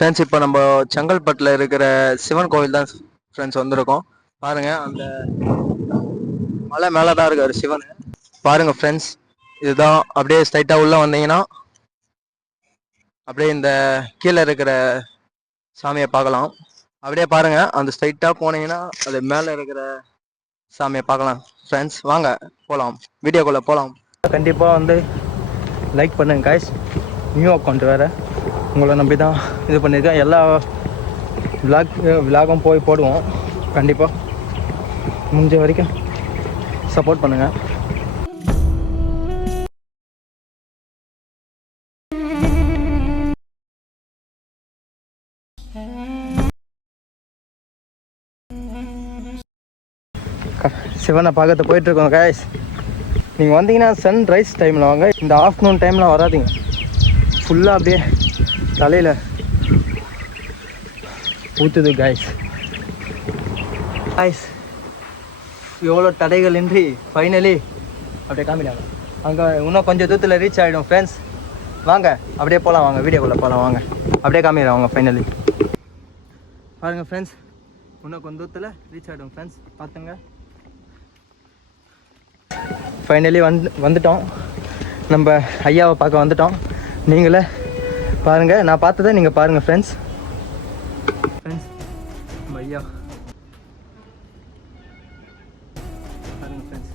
Friends இப்போ நம்ம செங்கல்பட்டில் இருக்கிற சிவன் கோவில் தான் ஃப்ரெண்ட்ஸ் வந்திருக்கோம். பாருங்க அந்த மலை மேலே தான் இருக்காரு சிவன். பாருங்க ஃப்ரெண்ட்ஸ், இதுதான் அப்படியே ஸ்ட்ரைட்டாக உள்ள வந்தீங்கன்னா அப்படியே இந்த கீழே இருக்கிற சாமியை பார்க்கலாம். அப்படியே பாருங்க அந்த ஸ்ட்ரைட்டாக போனீங்கன்னா அது மேலே இருக்கிற சாமியை பார்க்கலாம். ஃப்ரெண்ட்ஸ் வாங்க போகலாம், வீடியோக்குள்ளே போகலாம். கண்டிப்பாக வந்து லைக் பண்ணுங்க காய்ஸ். நியூ அக்கௌண்ட் வேறு உங்களை நம்பி தான் இது பண்ணியிருக்கேன். எல்லா விலாகும் போய் போடுவோம். கண்டிப்பாக முடிஞ்ச வரைக்கும் சப்போர்ட் பண்ணுங்கள். சிவனை பார்க்கறது போயிட்டுருக்கோம் காய்ஸ். நீங்கள் வந்தீங்கன்னா சன்ரைஸ் டைமில் வாங்க, இந்த ஆஃப்டர்நூன் டைமில் வராதிங்க. ஃபுல்லாக அப்படியே தலையில் ஊற்றுது காய்ஸ். காய்ஸ் எவ்வளோ தடைகள் இன்றி ஃபைனலி அப்படியே காமிடாங்க. அங்கே இன்னும் கொஞ்சம் தூரத்தில் ரீச் ஆகிடும் ஃப்ரெண்ட்ஸ். வாங்க அப்படியே போகலாம், வாங்க வீடியோக்குள்ளே போகலாம், வாங்க அப்படியே காமிடுறேன். வாங்க ஃபைனலி பாருங்கள் ஃப்ரெண்ட்ஸ், இன்னும் கொஞ்சம் தூரத்தில் ரீச் ஆகிடும் ஃப்ரெண்ட்ஸ். பார்த்துங்க ஃபைனலி வந்துட்டோம். நம்ம ஐயாவை பார்க்க வந்துட்டோம். நீங்களே பாருங்கள், நான் பார்த்ததை நீங்கள் பாருங்கள் ஃப்ரெண்ட்ஸ். நம்ம ஐயா பாருங்கள் ஃப்ரெண்ட்ஸ்.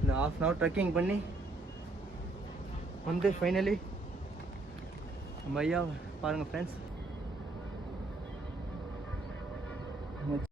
இந்த ½ ஹவர் ட்ரெக்கிங் பண்ணி வந்து ஃபைனலி நம்ம ஐயா பாருங்கள் ஃப்ரெண்ட்ஸ்.